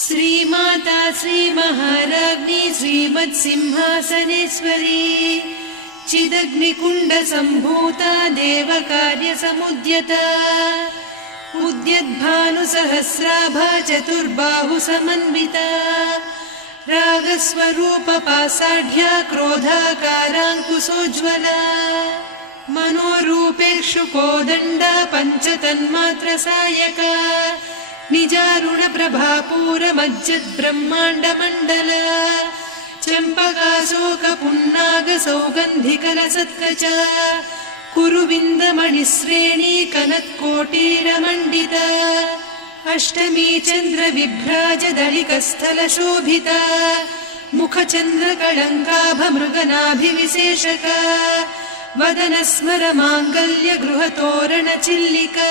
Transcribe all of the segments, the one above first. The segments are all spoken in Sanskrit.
श्रीमाता श्रीमहाराज्ञी श्रीमत्सिंहासनेश्वरी चिदग्निकुण्डसम्भूता देवकार्यसमुद्यता उद्यद्भानुसहस्राभा चतुर्बाहुसमन्विता रागस्वरूपपासाढ्या क्रोधाकाराङ्कुशोज्ज्वला मनोरूपेक्षु कोदण्डा पञ्चतन्मात्रसायका निजारुणप्रभापूरमज्जद्ब्रह्माण्डमण्डला चम्पकाशोकपुन्नागसौगन्धिकलसत्कचा कुरुविन्दमणिश्रेणी कनत्कोटीरमण्डिता अष्टमी चन्द्रविभ्राजदलिकस्थलशोभिता मुखचन्द्रकळङ्काभमृगनाभिविशेषका वदनस्मरमाङ्गल्यगृहतोरणचिल्लिका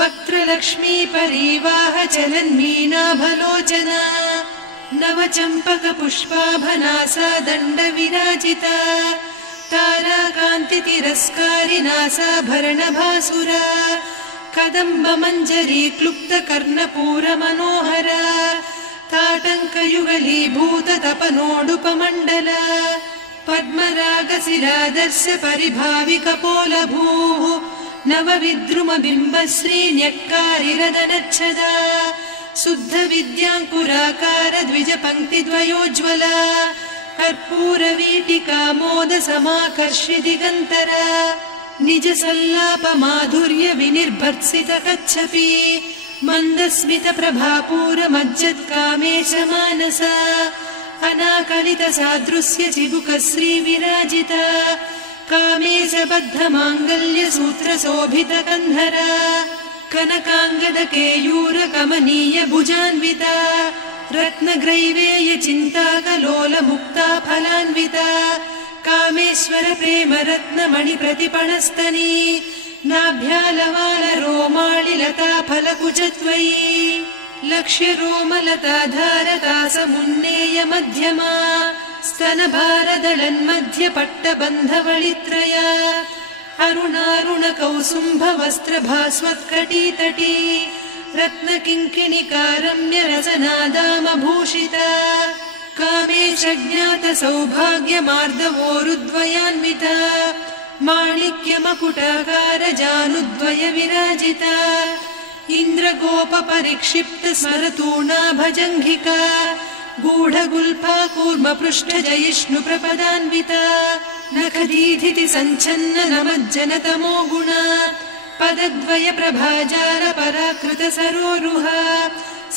वक्त्रलक्ष्मी परिवाहचलन्मीनाभलोचना नवचम्पकपुष्पाभनासा दण्डविराजिता ताराकान्तितिरस्कारिनासाभरणभासुरा कदम्बमञ्जरी क्लुप्तकर्णपूरमनोहरा ताटङ्कयुगलीभूततपनोडुपमण्डला पद्मरागशिलादर्श परिभाविकपोलभूः नवविद्रुमबिम्बश्रीन्यक्कारिरदनच्छदा शुद्धविद्याङ्कुराकार द्विजपङ्क्तिद्वयोज्ज्वला कर्पूरवीटिकामोदसमाकर्षि दिगन्तरा निजसल्लापमाधुर्य विनिर्भर्त्सितकच्छपि मन्दस्मितप्रभापूरमज्जत्कामेशमानसा अनाकलितसादृश्य चिबुकश्रीविराजिता कामेशबद्धमाङ्गल्यसूत्रशोभितकन्धरा कनकाङ्गदकेयूरकमनीय भुजान्विता रत्नग्रैवेयचिन्ताकलोलमुक्ता फलान्विता कामेश्वर प्रेमरत्नमणिप्रतिपणस्तनी नाभ्यालवालरोमाळिलता फलकुचत्वयी लक्ष्यरोमलताधारतासमुन्नेय मध्यमा स्तनभारदलन्मध्यपट्टबन्धवळित्रया अरुणारुणकौसुम्भवस्त्रभास्वत्कटीतटी रत्नकिङ्किणिकारम्यरसनादामभूषिता कामेशज्ञातसौभाग्यमार्दवोरुद्वयान्विता माणिक्यमकुटाकारजानुद्वयविराजिता इन्द्रगोपपरिक्षिप्तस्मरतूणाभजङ्घिका गूढगुल्फा कूर्मपृष्ठजयिष्णुप्रपदान्विता नखदीधिति सञ्छन्न नमज्जनतमो गुणा पदद्वयप्रभाजाल पराकृतसरोरुहा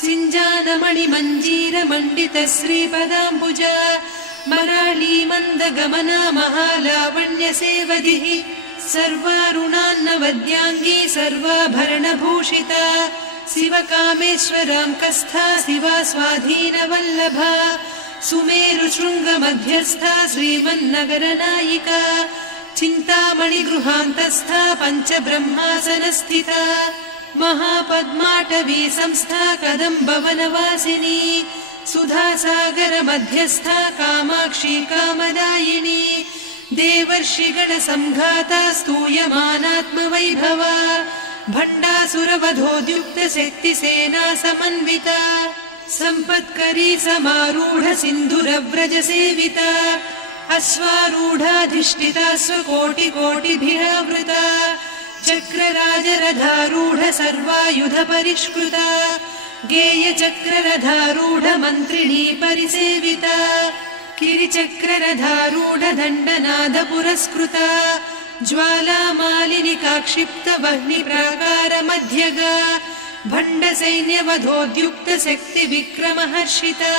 सिञ्जानमणिमञ्जीरमण्डितश्रीपदाम्बुजा मराळीमन्दगमना महालावण्यसेवधिः सर्वारुणान्नवद्याङ्गी सर्वाभरणभूषिता शिवकामेश्वराङ्कस्था शिवा स्वाधीनवल्लभा सुमेरुशृङ्गमध्यस्था श्रीमन्नगरनायिका चिन्तामणिगृहान्तस्था पञ्चब्रह्मासनस्थिता महापद्माटवी संस्था कदम्बवनवासिनी सुधासागरमध्यस्था कामाक्षी कामदायिनी देवर्षिगणसंघाता स्तूयमानात्मवैभवा भण्डासुरवधोद्युक्तशक्तिसेना समन्विता सम्पत्करी समारूढ सिन्धुरव्रजसेविता अश्वारूढाधिष्ठिता स्वकोटिकोटिभिरावृता चक्रराजरथारूढ सर्वायुधपरिष्कृता गेयचक्ररथारूढ मन्त्रिणी परिसेविता किरिचक्ररथारूढ दण्डनाद पुरस्कृता ज्वालामालिनिकाक्षिप्तवह्निप्राकारमध्यगा भण्डसैन्यवधोद्युक्तशक्तिविक्रमहर्षिता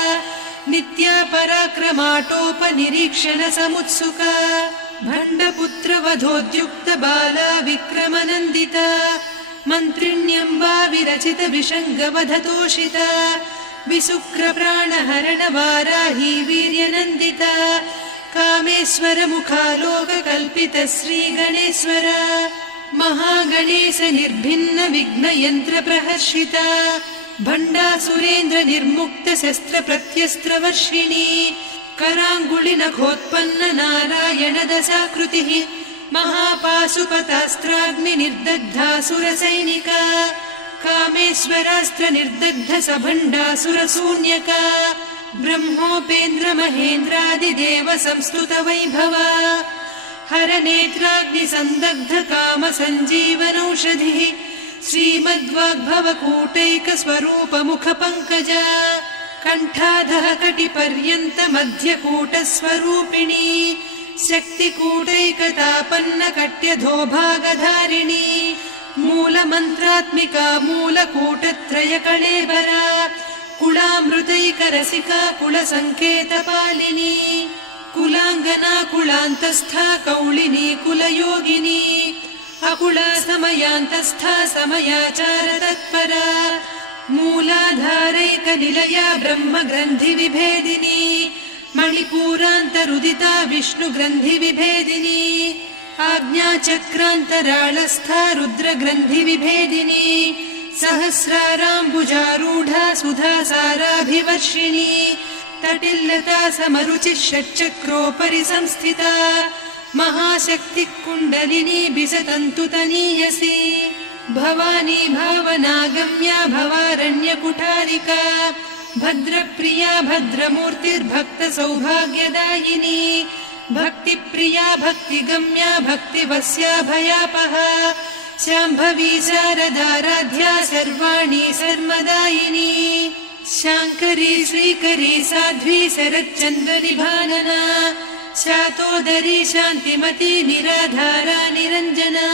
नित्या पराक्रमाटोपनिरीक्षणसमुत्सुका भण्डपुत्रवधोद्युक्तबाला विक्रमनन्दिता मन्त्रिण्यम्बा विरचितविषङ्गवधतोषिता विशुक्रप्राणहरणवाराही वीर्यनन्दिता कामेश्वरमुखालोककल्पितश्रीगणेश्वर महागणेश निर्भिन्नविघ्नयन्त्रप्रहर्षिता भण्डासुरेन्द्रनिर्मुक्तशस्त्रप्रत्यस्त्रवर्षिणी कराङ्गुलिनखोत्पन्न नारायणदशाकृतिः महापाशुपतास्त्राग्निनिर्दग्धासुरसैनिका कामेश्वरास्त्र निर्दग्ध सभण्डासुरशून्यका ब्रह्मोपेन्द्र महेन्द्रादिदेव संस्तुत वैभवा हरनेत्राग्नि संदग्ध काम संजीवनौषधिः श्रीमद्वाग्भव कूटैक स्वरूप मुख पंकजा कंठाधः कटिपर्यन्त मध्यकूट स्वरूपिणी शक्तिकूटैकतापन्न कट्यधोभागधारिणी मूल मंत्रात्मिका मूलकूटत्रय कळेबरा कुलामृतैकरसिका कुलसंकेतपालिनी कुलांगना कुलांतस्था कौलिनी कुलयोगिनी अकुला समयांतस्था समयाचार तत्परा मूलाधारैक निलया ब्रह्म ग्रंथि विभेदिनी मणिपूरान्तरुदिता विष्णु ग्रंथि विभेदिनी आज्ञाचक्रान्तराळस्था रुद्र ग्रंथि विभेदिनी सहस्राराम्बुजारूढा सुधा साराभिवर्षिणी तटिल्लता समरुचिः षट्चक्रोपरि संस्थिता महाशक्ति कुण्डलिनी बिसतन्तुतनीयसी भवानी भावनागम्या भवारण्यकुठारिका भद्रप्रिया भद्रमूर्तिर्भक्त सौभाग्यदायिनी भक्तिप्रिया भक्तिगम्या भक्तिवस्या भयापहा शाम्भवी शारदाराध्या सर्वाणि सर्वदायिनी शाङ्करी श्रीकरी साध्वी शरच्चन्द्रनिभानना शातोदरी शान्तिमती निराधारा निरञ्जना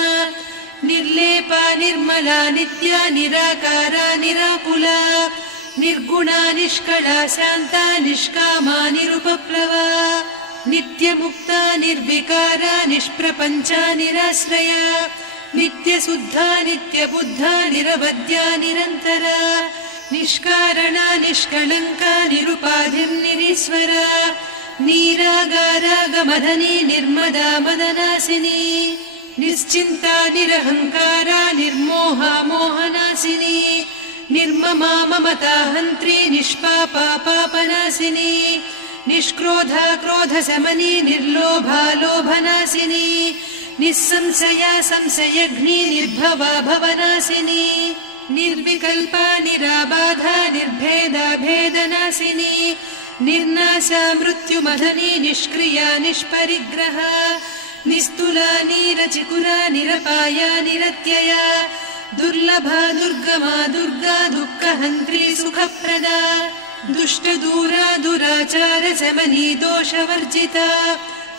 निर्लेपा निर्मला नित्या निराकारा निराकुला निर्गुणा निष्कला शान्ता निष्कामा निरुपप्लवा नित्यमुक्ता निर्विकारा निष्प्रपञ्चा निराश्रया नित्यशुद्धा नित्यबुद्धा निरवद्या निरन्तरा निष्कारणा निष्कलङ्का निरुपाधिर्निरीश्वरा नीरागारागमदनी निर्मदा मदनासिनी निश्चिन्ता निरहङ्कारा निर्मोहा मोहनासिनी निर्ममा ममता हन्त्री निष्पापा पापनासिनी निष्क्रोधा क्रोधशमनी निर्लोभा लोभनासिनी निस्संशया संशयघ्नी निर्भवा भवनासिनी निर्विकल्पा निराबाधा निर्भेदा भेदनासिनी निर्नाशा मृत्युमदनी निष्क्रिया निष्परिग्रहा निस्तुला नीरचिकुरा निरपाया निरत्यया दुर्लभा दुर्गमा दुर्गा दुःखहन्त्री सुखप्रदा दुष्टदूरा दुराचार शमनी दोषवर्जिता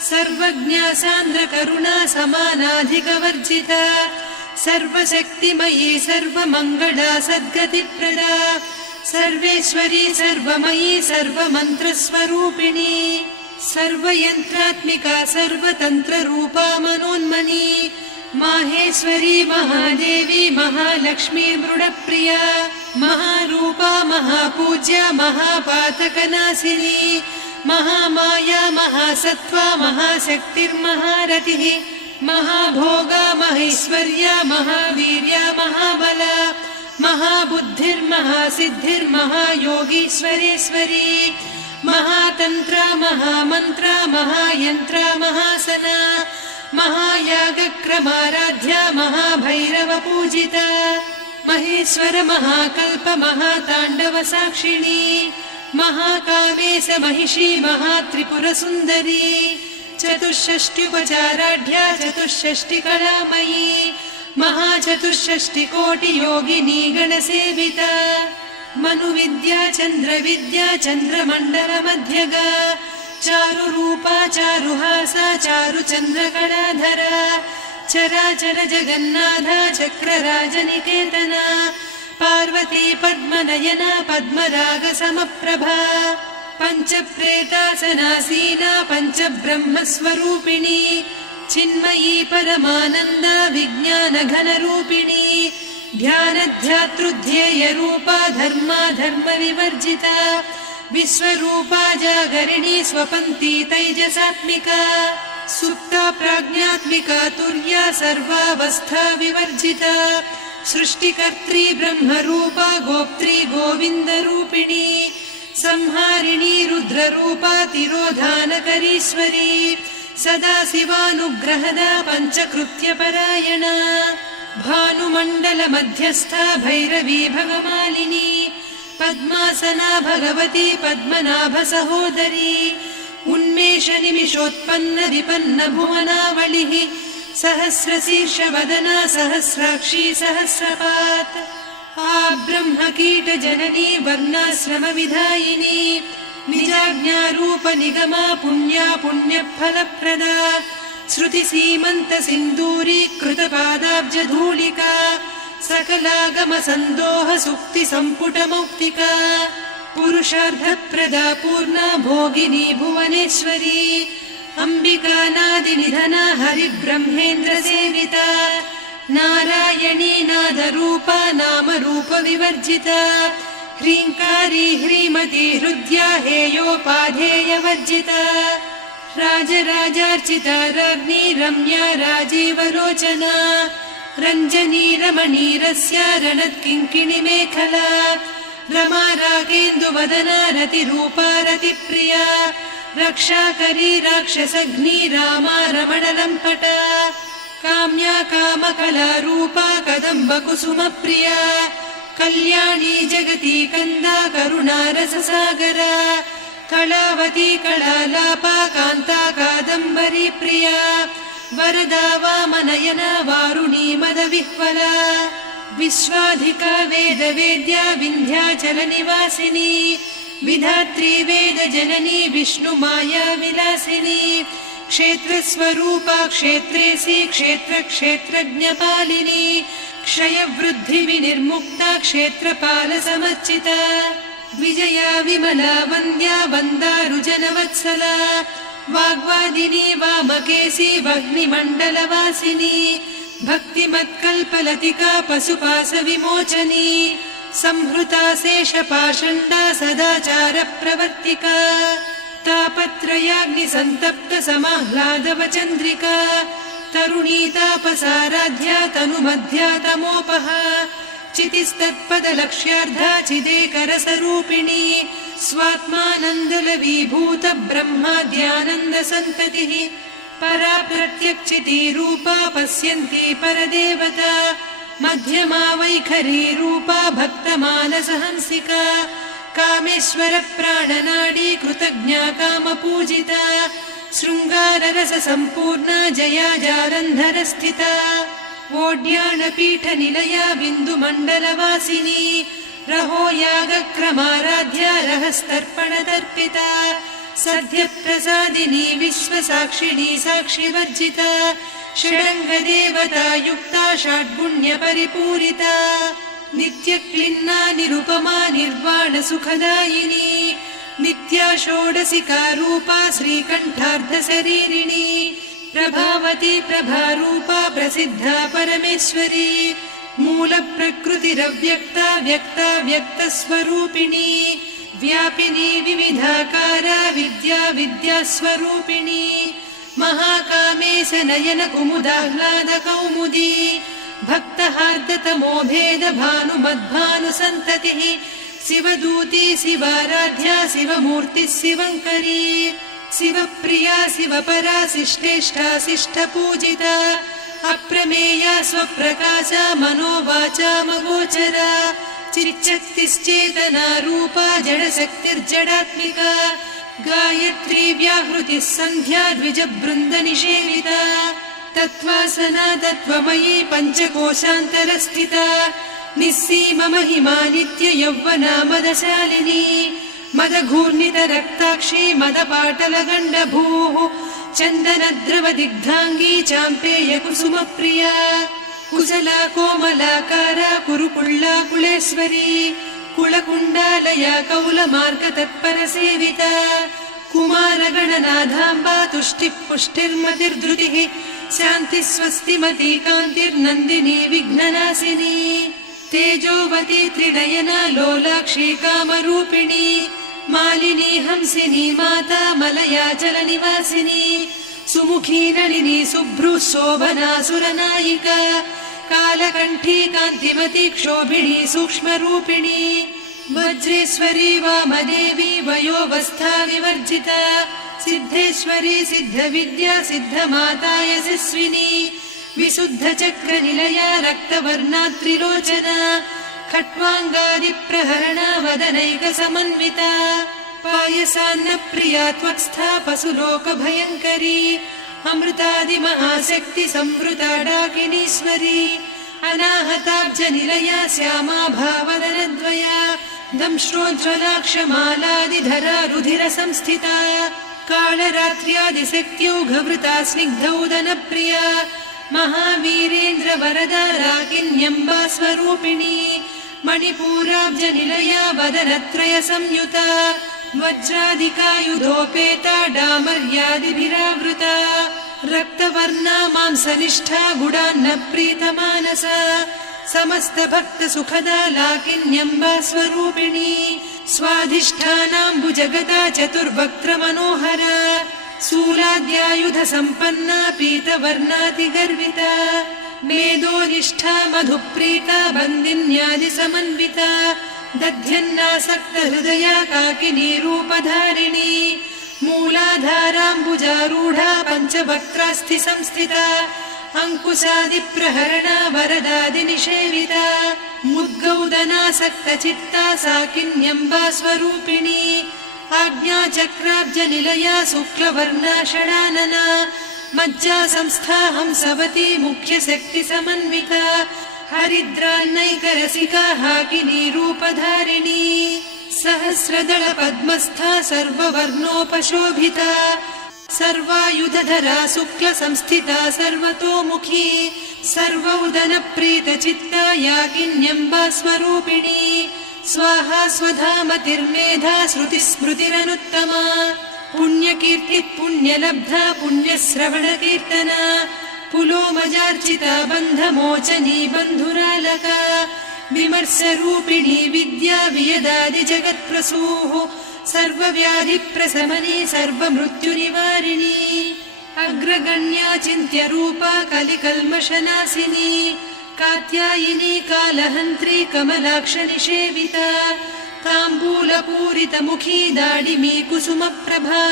सर्वज्ञा सान्द्रकरुणा समानाधिकवर्जिता सर्वशक्तिमयी सर्वमङ्गला सद्गतिप्रदा सर्वेश्वरी सर्वमयी सर्वमन्त्रस्वरूपिणी सर्वयन्त्रात्मिका सर्वतन्त्ररूपा मनोन्मनी माहेश्वरी महादेवी महालक्ष्मी मृडप्रिया महारूपा महापूज्या महापातकनाशिनी महामाया महासत्त्वा महाशक्तिर्महारतिः महाभोगा महेश्वर्या महावीर्या महाबला महाबुद्धिर्महासिद्धिर्महायोगीश्वरेश्वरी महातन्त्रा महामन्त्रा महायन्त्रा महासना महायागक्रमाराध्या महाभैरवपूजिता महेश्वर महाकल्प महाताण्डव साक्षिणी महाकामेश महिषी महात्रिपुरसुन्दरी चतुष्षष्ट्युपचाराढ्या चतुष्षष्टिकलामयी महाचतुष्षष्टिकोटियोगिनी गणसेविता मनुविद्या चन्द्रविद्या चन्द्रमण्डलमध्यगा चारुरूपा चारुहासा चारुचन्द्रकलाधरा चराचर जगन्नाथा चक्रराजनिकेतना पार्वती पद्मनयना पद्मरागसमप्रभा पञ्चप्रेतासनासीना पञ्चब्रह्मस्वरूपिणी चिन्मयी परमानन्दा विज्ञानघनरूपिणी ध्यानध्यातृध्येयरूपा धर्मा धर्मविवर्जिता विश्वरूपा जागरिणी स्वपन्ती तैजसात्मिका सुप्ता प्राज्ञात्मिका तुर्या सर्वावस्था विवर्जिता सृष्टिकर्त्री ब्रह्मरूपा गोप्त्री गोविन्दरूपिणी संहारिणी रुद्ररूपा तिरोधानकरीश्वरी सदा शिवानुग्रहदा पञ्चकृत्यपरायणा भानुमण्डलमध्यस्था भैरवी भगमालिनी पद्मासना भगवती पद्मनाभसहोदरी उन्मेषनिमिषोत्पन्न विपन्न भुवनावलिः सहस्रशीर्षवदना सहस्राक्षी सहस्रपात् ब्रह्मकीटजननी वर्णाश्रमविधायिनी निजाज्ञारूपनिगमा पुण्या पुण्यफलप्रदा श्रुतिसीमन्तसिन्दूरीकृतपादाब्जधूलिका सकलागमसन्दोह सुक्तिसम्पुटमौक्तिका पुरुषार्थप्रदा पूर्णा भोगिनी भुवनेश्वरी अम्बिकानादिनिधना हरिब्रह्मेन्द्रसेविता नारायणी नादरूपा नामरूपविवर्जिता ह्रीङ्कारी ह्रीमती हृद्या हेयोपाधेयवर्जिता राजराजार्चिता राज्ञी रम्या राजीवलोचना रञ्जनी रमणीरस्या रणत्किङ्किणिमेखला रमा रागेन्दुवदना रतिरूपा रतिप्रिया रक्षाकरी राक्षसघ्नी रामा रमणलम्पटा काम्या कामकलारूपा कदम्बकुसुमप्रिया कल्याणी जगती कन्दा करुणा रससागरा कलावती कलालापा कान्ता कादम्बरी प्रिया वरदा वामनयना वारुणी मदविह्वला विश्वाधिका वेदवेद्या विन्ध्याचलनिवासिनी विधात्री वेदजननी विष्णुमाया विलासिनी क्षेत्रस्वरूपा क्षेत्रेसी क्षेत्रक्षेत्रज्ञपालिनी क्षयवृद्धिविनिर्मुक्ता क्षेत्रपालसमर्चिता विजया विमला वन्द्या वन्दारुजनवत्सला वाग्वादिनी वामकेशी वह्निमण्डलवासिनी भक्तिमत्कल्पलतिका पशुपाशविमोचनी संहृता शेषपाषण्डा सदाचारप्रवर्तिका तापत्रयाग्निसन्तप्त समाह्लादवचन्द्रिका तरुणी तापसाराध्या तनुमध्या तमोपः चितिस्तत्पदलक्ष्यार्धा चिदेकरसरूपिणी स्वात्मानन्दलवीभूत ब्रह्माद्यानन्दसन्ततिः परा प्रत्यक्षितीरूपा पश्यन्ती परदेवता मध्यमा वैखरी रूपा भक्तमानसहंसिका कामेश्वर प्राणनाडी कृतज्ञा कामपूजिता शृङ्गाररससम्पूर्णा जया जालन्धरस्थिता ओड्याणपीठनिलया बिन्दुमण्डलवासिनी रहो यागक्रमाराध्या रहस्तर्पणदर्पिता सद्यप्रसादिनी विश्वसाक्षिणी साक्षिवर्जिता षडङ्गदेवता युक्ता षड्गुण्यपरिपूरिता नित्यक्लिन्ना निरुपमा निर्वाणसुखदायिनी नित्या षोडशिका रूपा श्रीकण्ठार्धशरीरिणी प्रभावती प्रभारूपा प्रसिद्धा परमेश्वरी मूलप्रकृतिरव्यक्ता व्यक्ता व्यक्तस्वरूपिणी व्यापिनी विविधाकारा विद्या विद्यास्वरूपिणी महाकामेश नयन कुमुदाह्लाद कौमुदी भक्तहार्दतमो भेद भानुमद्भानुसन्ततिः शिवदूती शिवाराध्या शिवमूर्तिः शिवङ्करी शिवप्रिया शिवपरा शिष्टेष्टा शिष्टपूजिता अप्रमेया स्वप्रकाशा मनोवाचामगोचरा चिच्चक्तिश्चेतना रूपा जडशक्तिर्जडात्मिका गायत्री व्याहृतिः सन्ध्या द्विजबृन्दनिषेविता तत्त्वासना तत्त्वमयी पञ्चकोशान्तरस्थिता निस्सीममहिमा नित्ययौवना मदशालिनी मदघूर्णितरक्ताक्षी मदपाटलगण्डभूः चन्दनद्रवदिग्धाङ्गी चाम्पेयकुसुमप्रिया कुशला कोमलाकारा कुरुकुळ्ळाकुळेश्वरी कुलकुण्डालया कौलमार्गतत्परसेविता कुमारगणनाथाम्बा तुष्टिः पुष्टिर्मतिर्धृतिः शान्तिस्वस्तिमती कान्तिर्नन्दिनी विघ्ननाशिनी तेजोवती त्रिनयना लोलाक्षी कामरूपिणी मालिनी हंसिनी माता मलयाचलनिवासिनी सुमुखी नलिनी शुभ्रुः शोभना सुरनायिका कालकण्ठी कान्तिमती क्षोभिणी सूक्ष्मरूपिणी वज्रेश्वरी वामदेवी वयोवस्था विवर्जिता सिद्धेश्वरी सिद्धविद्या सिद्धमाता यशस्विनी विशुद्धचक्रनिलया रक्तवर्णात्रिलोचना खट्वाङ्गादिप्रहरणा वदनैकसमन्विता पायसान्नप्रिया त्वक्स्था पशुलोकभयङ्करी अमृतादिमहाशक्ति संवृता डाकिनीश्वरी अनाहताब्जनिलया श्यामा भावदनद्वया दंश्रोज्ज्वलाक्षमालादिधरा रुधिरसंस्थिता कालरात्र्यादिशक्त्यौघवृता स्निग्धौदनप्रिया महावीरेन्द्रवरदा राकिन्यम्बा स्वरूपिणी मणिपूराब्जनिलया वदनत्रय संयुता वज्रादिकायुधोपेता डामर्यादिभिरावृता रक्तवर्णा मांसनिष्ठा गुडान्न प्रीतमानसा समस्त भक्त सुखदा लाकिन्यम्बा स्वरूपिणी स्वाधिष्ठानाम्बुजगदा चतुर्वक्त्र मनोहरा शूलाद्यायुध सम्पन्ना पीतवर्णातिगर्विता मेदोनिष्ठा मधुप्रीता बन्दिन्यादि समन्विता दध्यन्नासक्त हृदया काकिनी रूपधारिणी मूलाधाराम्बुजारूढा पञ्चवक्त्रास्थि संस्थिता अंकुशादिप्रहरणा वरदादिनिषेविता मुद्गौदनासक्त चित्ता साकिन्यम्बा स्वरूपिणी आज्ञाचक्राब्जनिलया शुक्लवर्णा षडानना मज्जा संस्था हंसवती मुख्यशक्ति समन्विता हरिद्रान्नैकरसिका हाकिनी रूपधारिणी सहस्रदल पद्मस्था सर्ववर्णोपशोभिता सर्वायुधधरा शुक्ल संस्थिता सर्वतोमुखी सर्वौदनप्रीतचित्ता याकिन्यम्बा स्वरूपिणी स्वाहा स्वधामतिर्मेधा श्रुतिस्मृतिरनुत्तमा पुण्यकीर्ति पुण्यलब्धा पुण्यश्रवणकीर्तना पुलोमजार्चिता बन्धमोचनी बन्धुरालका विमर्शरूपिणी विद्या वियदादि जगत्प्रसूः सर्वव्याधिप्रशमनी सर्वमृत्युनिवारिणी अग्रगण्या चिन्त्यरूपा कलिकल्मषनाशिनी कात्यायिनी कालहन्त्री कमलाक्षनिषेविता ताम्बूलपूरितमुखी दाडिमी कुसुमप्रभा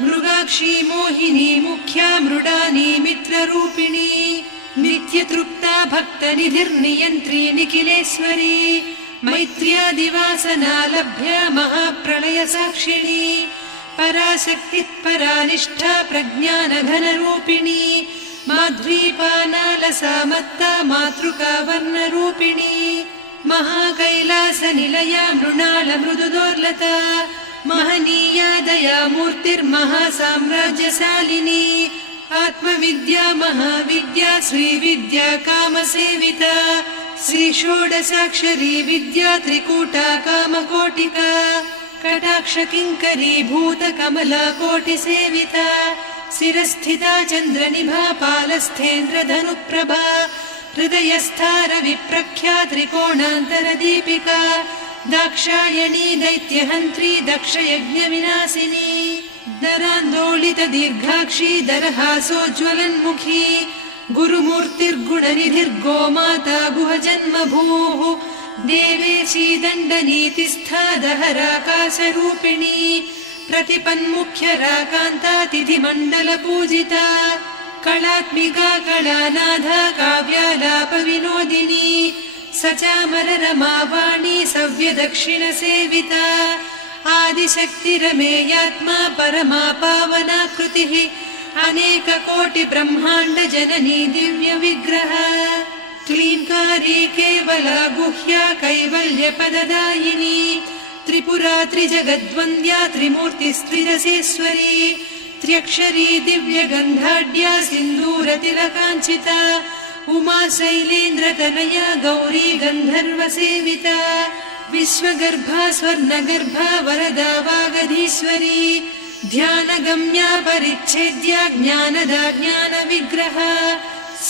मृगाक्षी मोहिनी मुख्या मृडानी मित्ररूपिणी नित्यतृप्ता भक्तनिधिर्नियन्त्री निखिलेश्वरी मैत्र्यादिवासना लभ्या महाप्रलय साक्षिणी पराशक्तिः परानिष्ठा प्रज्ञानघनरूपिणी माध्वीपानालसा मत्ता मातृका वर्णरूपिणी महाकैलासनिलया मृणाल मृदुदोर्लता महनीया दया मूर्तिर्महासाम्राज्यशालिनी आत्मविद्या महाविद्या श्रीविद्या कामसेविता श्रीषोडशाक्षरी विद्या त्रिकूटा कामकोटिका कटाक्षकिङ्करी भूतकमला कोटिसेविता शिरस्थिता चन्द्रनिभा पालस्थेन्द्रधनुप्रभा हृदयस्था रविप्रख्या त्रिकोणान्तरदीपिका दाक्षायणी दैत्यहन्त्री दक्षयज्ञविनाशिनी दरान्दोलित दीर्घाक्षी दरहासोज्ज्वलन्मुखी गुरुमूर्तिर्गुणनिधिर्गोमाता गुहजन्मभूः देवेशी दण्डनीतिस्था दहराकाशरूपिणी प्रतिपन्मुख्यराकान्ता तिथिमण्डलपूजिता कलात्मिका कलानाधा काव्यालापविनोदिनी सचामररमावाणी सव्यदक्षिणसेविता आदिशक्तिरमेयात्मा परमा पावनाकृतिः अनेककोटिब्रह्माण्डजननी दिव्यविग्रह क्लीङ्कारी केवला गुह्या कैवल्यपददायिनी त्रिपुरा त्रिजगद्वन्द्या त्रिमूर्तिस्त्रिदशेश्वरी त्र्यक्षरी दिव्यगन्धाढ्या सिन्दूरतिलकाञ्चिता उमा शैलेन्द्रतनया गौरी गन्धर्वसेविता विश्वगर्भा स्वर्णगर्भा वरदा वागधीश्वरी ध्यानगम्या परिच्छेद्या ज्ञानदा ज्ञानविग्रहा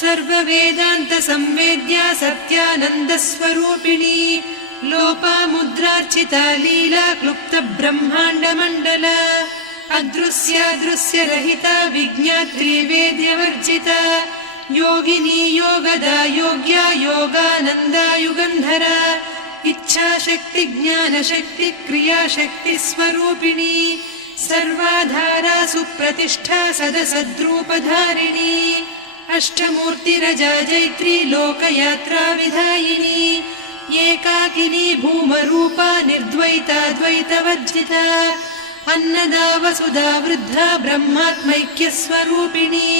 सर्ववेदान्तसंवेद्या सत्यानन्दस्वरूपिणी लोपामुद्रार्चिता लीला क्लुप्तब्रह्माण्डमण्डला अदृश्यादृश्यरहिता विज्ञात्री वेद्यवर्जिता योगिनी योगदा योग्या योगानन्दा युगन्धरा इच्छाशक्ति ज्ञानशक्ति क्रियाशक्ति स्वरूपिणी सर्वाधारा सुप्रतिष्ठा सदसद्रूपधारिणी अष्टमूर्तिरजा जैत्री लोकयात्रा विधायिनी एकाकिनी भूमरूपा निर्द्वैता द्वैतवर्जिता अन्नदा वसुधा वृद्धा ब्रह्मात्मैक्यस्वरूपिणी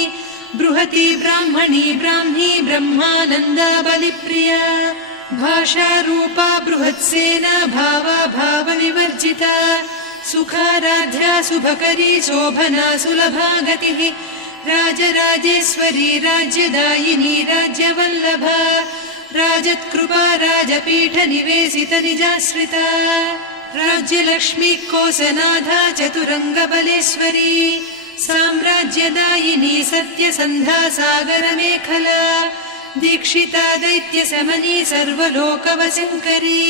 बृहती ब्राह्मणी ब्राह्मी ब्रह्मानन्दा बलिप्रिया भाषारूपा बृहत्सेना भावा भावविवर्जिता सुखाराध्या शुभकरी शोभना सुलभा गतिः राजराजेश्वरी राज्यदायिनी राज्यवल्लभा राजत्कृपा राजपीठनिवेशित निजाश्रिता राज्यलक्ष्मी कोसनाधा चतुरङ्गबलेश्वरी साम्राज्यदायिनी सत्यसन्धा सागरमेखला दीक्षिता दैत्यशमनी सर्वलोकवशङ्करी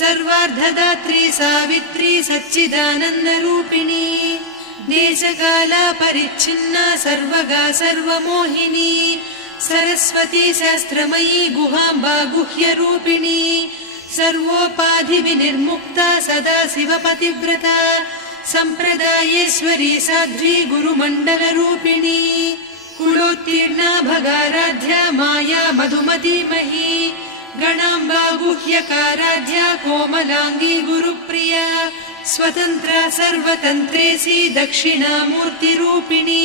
सर्वार्धदात्री सावित्री सच्चिदानन्दरूपिणी देशकाला परिच्छिन्ना सर्वगा सर्वमोहिनी सरस्वती शास्त्रमयी गुहाम्बा गुह्यरूपिणी सर्वोपाधिविनिर्मुक्ता सदा शिवपतिव्रता सम्प्रदायेश्वरी साध्वी गुरुमण्डलरूपिणी कुलोत्तीर्णा भगाराध्या माया मधुमतीमही गणाम्बा गुह्यकाराध्या कोमलाङ्गी गुरुप्रिया स्वतन्त्रा सर्वतन्त्रेसी दक्षिणामूर्तिरूपिणी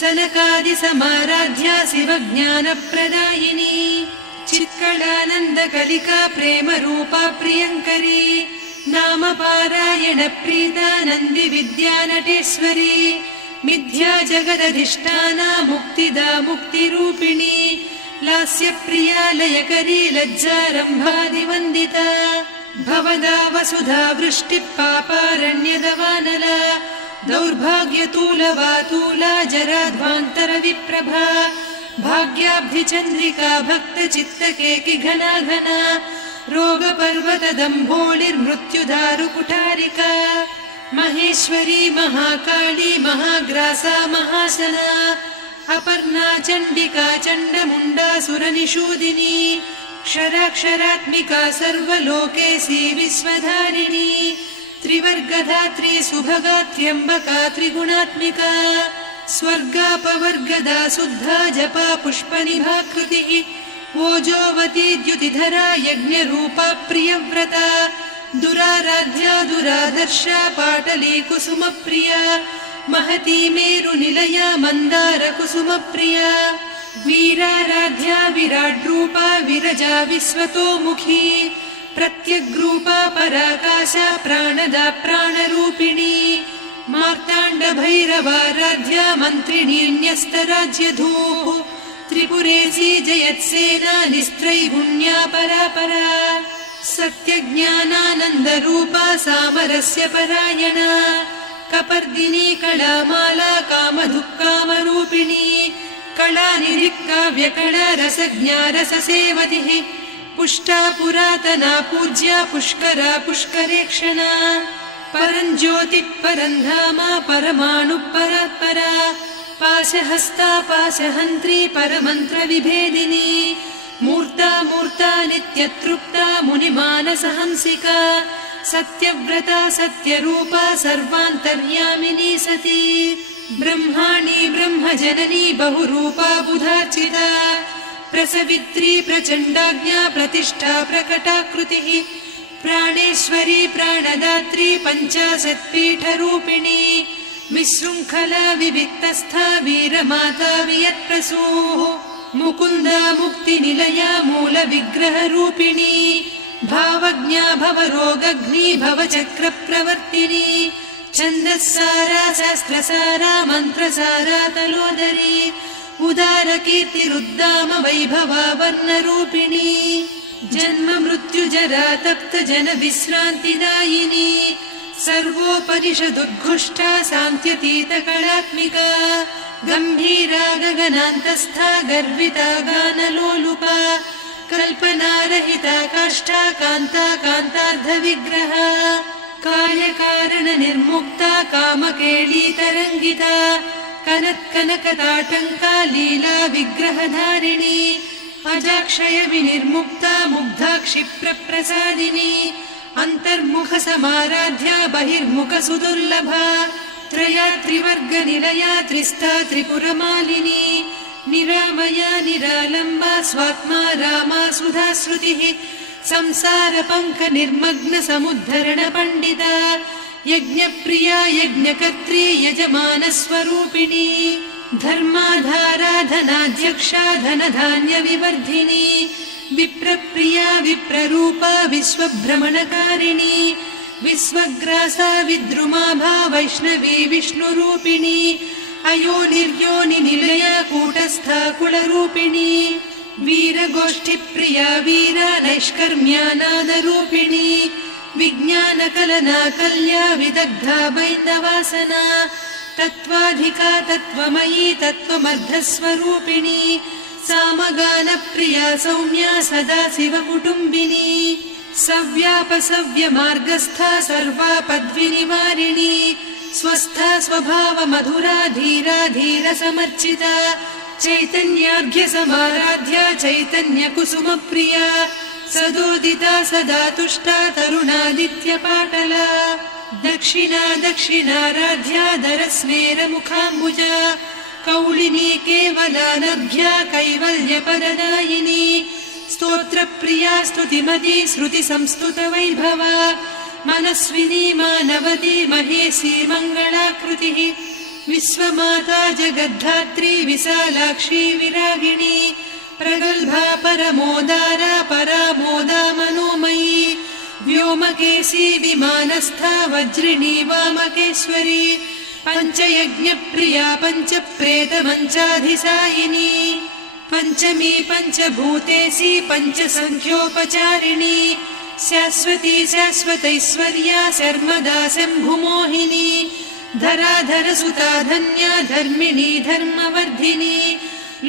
सनकादिसमाराध्या शिवज्ञानप्रदायिनी चित्कलानन्दकलिका प्रेमरूपा प्रियङ्करी नामपारायणप्रीता नन्दिविद्यानटेश्वरी मिथ्या जगदधिष्ठाना मुक्तिदा मुक्तिरूपिणी लास्यप्रिया लयकरी लज्जारम्भादिवन्दिता भवदा वसुधा वृष्टिः पापारण्यदवानला दौर्भाग्यतूलवातूला जराध्वान्तरविप्रभा भाग्याब्धिचन्द्रिका भक्तचित्तकेकि घना घना रोगपर्वतदम्भोळिर्मृत्युदारुकुठारिका महेश्वरी महाकाली महाग्रासा महाशना अपर्णा चण्डिका चण्डमुण्डा सुरनिषूदिनी क्षराक्षरात्मिका सर्वलोकेशी विश्वधारिणी त्रिवर्गधात्री सुभगा त्र्यम्बका त्रिगुणात्मिका स्वर्गापवर्गदा शुद्धा जपा पुष्पनिभाकृतिः ओजोवती द्युतिधरा यज्ञरूपा प्रियव्रता दुराराध्या दुरादर्शा पाटली कुसुमप्रिया महती मेरुनिलया मन्दारकुसुमप्रिया वीराराध्या विराड्रूपा विरजा विश्वतोमुखी प्रत्यग्रूपा पराकाशा प्राणदा प्राणरूपिणी मार्ताण्डभैरवाराध्या मन्त्रिणीन्यस्तराज्यधूः त्रिपुरेशी जयत्सेना निस्त्रैगुण्या परापरा सत्यज्ञानानन्दरूपा सामरस्य परायणा कपर्दिनी कलामाला कामधुक्कामरूपिणी कलानिधिकाव्यकला रसज्ञा रससेवतिः पुष्टा पुरातना पूज्या पुष्करा पुष्करेक्षणा परञ्ज्योतिः परन्धामा परमाणुः परात्परा पाशहस्ता पाशहन्त्री परमन्त्रविभेदिनी मूर्ता मूर्ता नित्यतृप्ता मुनिमानसहंसिका सत्यव्रता सत्यरूपा सर्वान्तर्यामिनी सती ब्रह्माणी ब्रह्मजननी बहुरूपा बुधार्चिता प्रसवित्री प्रचण्डाज्ञा प्रतिष्ठा प्रकटाकृतिः प्राणेश्वरी प्राणदात्री पञ्चाशत्पीठरूपिणी विशृङ्खला विविक्तस्था वीरमाता वियत्प्रसूः मुकुन्दा मुक्तिनिलया मूलविग्रहरूपिणी भावज्ञा भवरोगग्नी भवचक्रप्रवर्तिनी छन्दस्सारा शास्त्रसारा मन्त्रसारा तलोदरी उदारकीर्तिरुद्दाम वैभवा वर्णरूपिणी जन्म मृत्युजरा तप्त जन विश्रान्तिदायिनी सर्वोपनिषदुद्घुष्टा सान्त्यतीतकलात्मिका गम्भीरा गगनान्तस्था गर्विता गानलोलुपा कल्पनारहिता काष्ठा कान्ता कान्तार्धविग्रहा कार्यकारणनिर्मुक्ता कामकेळीतरङ्गिता कनत्कनकताटङ्का लीला विग्रहधारिणी अजाक्षय विनिर्मुक्ता मुग्धा क्षिप्रप्रसादिनी अन्तर्मुखसमाराध्या बहिर्मुखसुदुर्लभा त्रया त्रिवर्गनिलया त्रिस्था त्रिपुरमालिनी निरामया निरालम्बा स्वात्मा रामा सुधा श्रुतिः संसारपङ्क निर्मग्न समुद्धरण पण्डिता यज्ञप्रिया यज्ञकर्त्री यजमानस्वरूपिणी धर्माधारा धनाध्यक्षा धनधान्य विवर्धिनी विप्रप्रिया विप्ररूपा विश्वभ्रमणकारिणी विश्वग्रासा विद्रुमाभा वैष्णवी विष्णुरूपिणी अयोनिर्योनि निलया कूटस्था कुलरूपिणी वीरगोष्ठिप्रिया वीरा नैष्कर्म्यानादरूपिणी विज्ञानकलना कल्या विदग्धा बैन्दवासना तत्त्वाधिका तत्त्वमयी तत्त्वमर्धस्वरूपिणी सामगानप्रिया सौम्या सदा शिवकुटुम्बिनी सव्यापसव्यमार्गस्था सर्वापद्विनिवारिणी स्वस्था स्वभावमधुरा धीरा धीरसमर्चिता चैतन्यार्घ्यसमाराध्या चैतन्यकुसुमप्रिया सदोदिता सदा तुष्टा तरुणादित्यपाटला दक्षिणा दक्षिणाराध्या दरस्मेरमुखाम्बुजा कौलिनी केवलानभ्या कैवल्यपददायिनी स्तोत्रप्रिया स्तुतिमती श्रुतिसंस्तुतवैभवा मनस्विनी मानवती महेशी मङ्गलाकृतिः विश्वमाता जगद्धात्री विशालाक्षी विरागिणी प्रगल्भा परमोदारा परामोदा मनोमयी व्योमकेशी विमानस्था वज्रिणी वामकेश्वरी पञ्चयज्ञप्रिया पञ्चप्रेतमञ्चाधिसायिनी पञ्चमी पञ्चभूतेशी पञ्चसङ्ख्योपचारिणी शाश्वती शाश्वतैश्वर्या शर्मदा शम्भुमोहिनी धराधरसुता धन्या धर्मिणी धर्मवर्धिनी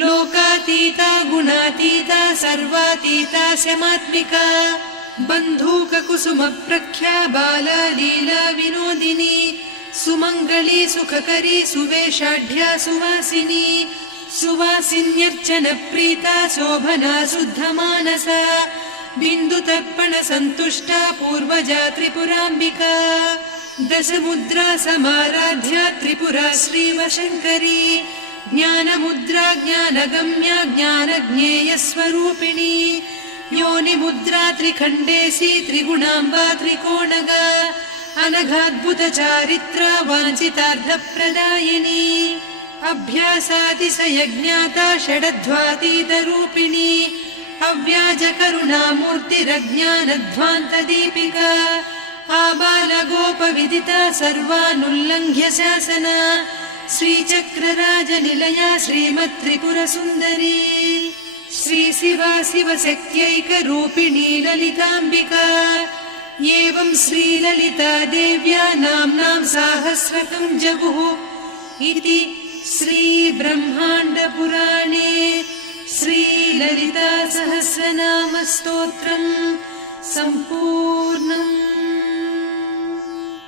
लोकातीता गुणातीता सर्वातीता शमात्मिका बन्धूककुसुमप्रख्या बाला लीला विनोदिनी सुमङ्गली सुखकरी सुवेशाढ्या सुवासिनी सुवासिन्यर्चनप्रीता शोभना शुद्धमानसा बिन्दुतर्पणसन्तुष्टा पूर्वजा त्रिपुराम्बिका दशमुद्रा समाराध्या त्रिपुरा श्रीवशङ्करी ज्ञानमुद्रा ज्ञानगम्या ज्ञानज्ञेयस्वरूपिणी योनिमुद्रा त्रिखण्डेशी त्रिगुणाम्बा त्रिकोणगा अनघाद्भुतचारित्रा वाञ्छितार्थप्रदायिनी अभ्यासातिशयज्ञाता षडध्वातीतरूपिणी अव्याजकरुणामूर्तिरज्ञानध्वान्तदीपिका आबालगोपविदिता सर्वानुल्लङ्घ्य शासना श्रीचक्रराजनिलया श्रीमत्त्रिपुरसुन्दरी श्रीशिवा शिवशक्त्यैकरूपिणी ललिताम्बिका एवं श्रीललिता देव्या नाम्नां साहस्रकं जगुः इति श्रीब्रह्माण्डपुराणे श्रीललिता सहस्रनामस्तोत्रम् सम्पूर्णम्।